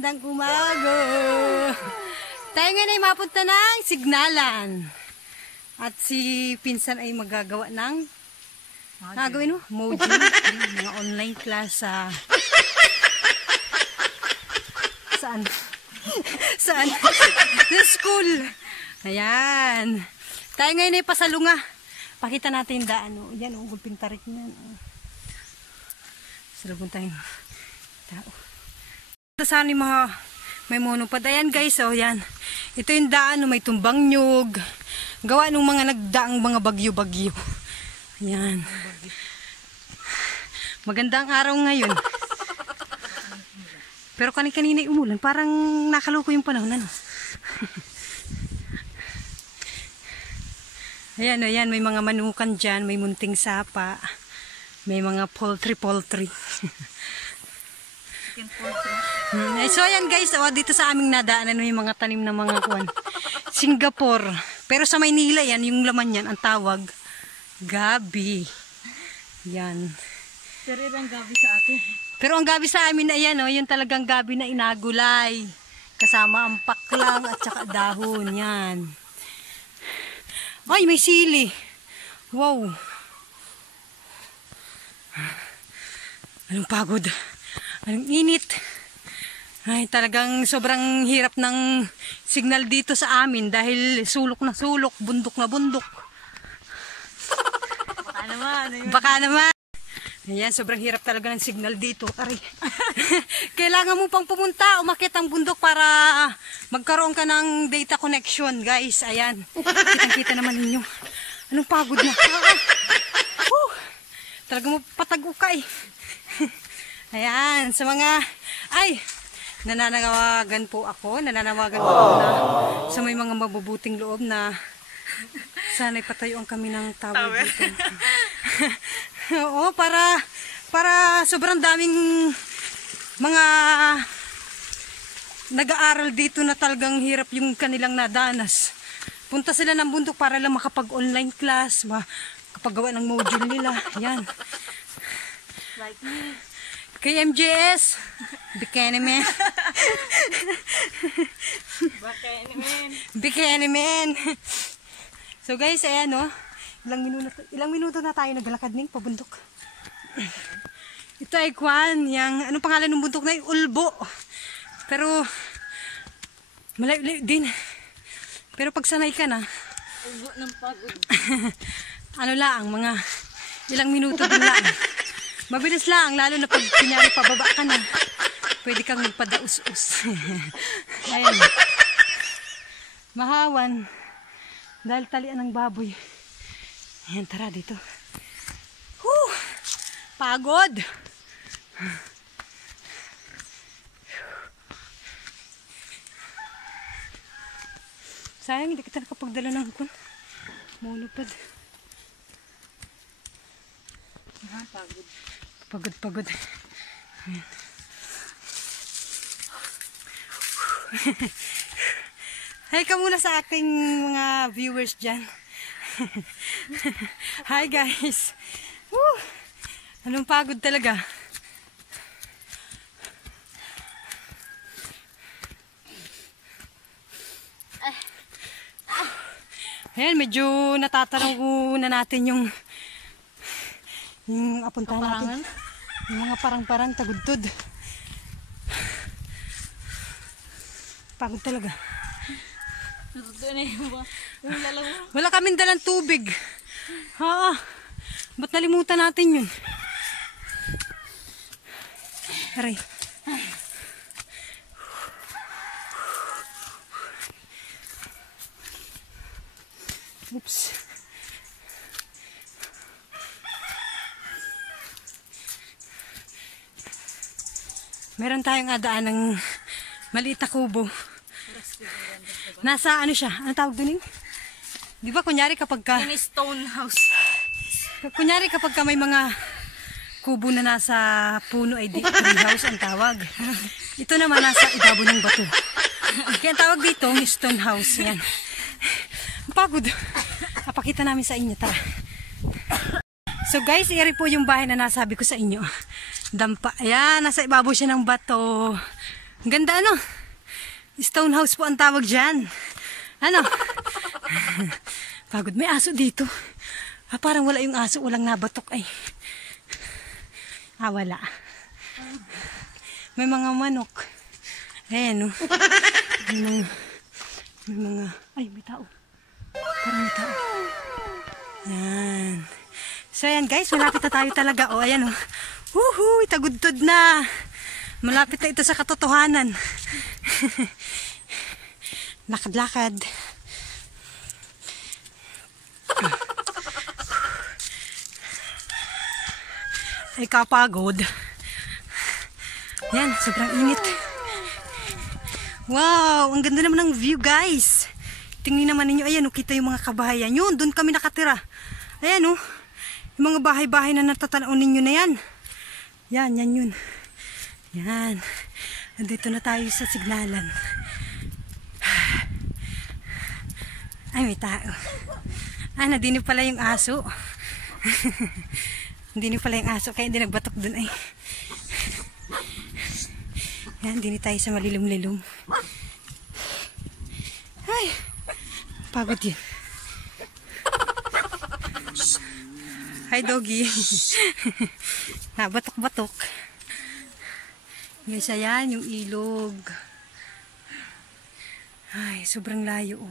Magandang umaga. Tayo ngayon ay mapunta ng Signalan. At si Pinsan ay magagawa ng gagawin mo? Module. Mga online class sa saan? Saan? Sa school. Ayan. Tayo ngayon ay pasalunga. Pakita natin daan. Yan, gulping tarik niyan. Salubong tayong tao. Saan yung mga may monopod. Ayan guys, oh yan. Ito yung daan, may tumbang nyug. Gawa ng mga nagdaang mga bagyo-bagyo. Ayan. Magandang araw ngayon. Pero kanina umulan. Parang nakaloko yung panahon. Ano? Ayan, ayan. May mga manukan dyan. May munting sapa. May mga poultry. So ayan guys, dito sa aming nadaanan may mga tanim na mga kuwan. Singapore. Pero sa Maynila yan, yung laman yan, ang tawag gabi. Yan. Pero ang gabi sa atin. Pero ang gabi sa amin na yan, yung talagang gabi na inagulay. Kasama ang paklang at saka dahon. Yan. Ay, may sili. Wow. Anong pagod. Anong init. Ay, talagang sobrang hirap ng signal dito sa amin dahil sulok na sulok, bundok na bundok. Baka naman. Baka naman. Ayan, sobrang hirap talaga ng signal dito. Aray. Kailangan mo pang pumunta, umakyat ang bundok para magkaroon ka ng data connection, guys. Ayan. Kitang-kita naman ninyo. Anong pagod na. Talagang mapatago ka eh. Ayan, sa mga nananawagan po ako na sa may mga mabubuting loob na sana'y patayuan kami ng tower dito. Oo, para sobrang daming mga nag-aaral dito na talagang hirap yung kanilang nadanas. Punta sila ng bundok para lang makapag-online class, makapagawa ng module nila. Ayan. Like me. Kay MJS, Bikini Man. Bikini Man. So guys, ayan ilang minuto na tayo naglalakad ng pabundok. Ito ay kwan, anong pangalan ng bundok na yung Ulbo. Pero, malayo din. Pero pag sanay ka na, Ulbo ng pagod. mga ilang minuto din lang. Mabilis lang, lalo na pag kunyari pababa ka na. Pwede kang magpadaus-us. Ayan. Mahawan. Dahil talian ng baboy. Ayan, tara dito. Whew! Pagod! Sayang, hindi kita nakapagdala ng kun. Monopod. Pagod. Pagod. Ayan. Hi ka muna sa ating mga viewers dyan. Hi guys. Woo! Anong pagod talaga. Ayan, medyo natatanong na natin yung apuntahan natin. Yung mga parang-parang tagudtod. Pagod talaga. Natutuwa na yung lalawa. Wala kaming dalang tubig. Ba't nalimutan natin yun? Aray. Oops. Meron tayong adaan ng maliit na kubo. Nasa siya? Ano tawag doon yun? Di ba kunyari kapag ka... Yan stone house. Kunyari kapag ka may mga kubo na nasa puno ay tree house ang tawag. Ito naman nasa ibabaw ng bato. Kaya ang tawag dito, stone house. Yan. Ang pagod. Papakita namin sa inyo. Tara. So guys, iri po yung bahay na nasabi ko sa inyo. Dampa. Ayan, nasa ibabaw siya ng bato. Ang ganda ano? Stone house po ang tawag dyan. Ano? Pagod. May aso dito. Parang wala yung aso. Walang nabatok ay. Wala. May mga manok. Ayan oh. May mga... Ay, may tao. Parang may tao. Ayan. So ayan guys, malapit na tayo talaga. O ayan o. Woohoo! Itagudtod na. Malapit na ito sa katotohanan. Lakad-lakad. Ay kapagod. Yan, sobrang init. Wow! Ang ganda naman ng view guys. Tingnan naman ninyo. Ayan o, kita yung mga kabahayan. Yun, doon kami nakatira. Ayan o. Yung mga bahay-bahay na natatanaw ninyo na yan. Yan yun. Yan. Andito na tayo sa signalan. Ay, may tao. Nadini pala yung aso. Hindi pala yung aso, kaya hindi nagbatok dun ay. Yan, hindi tayo sa malilom-lilom. Ay, pagod yun. Hi, doggy. Batok-batok. Guys, ayan yung ilog. Ay, sobrang layo.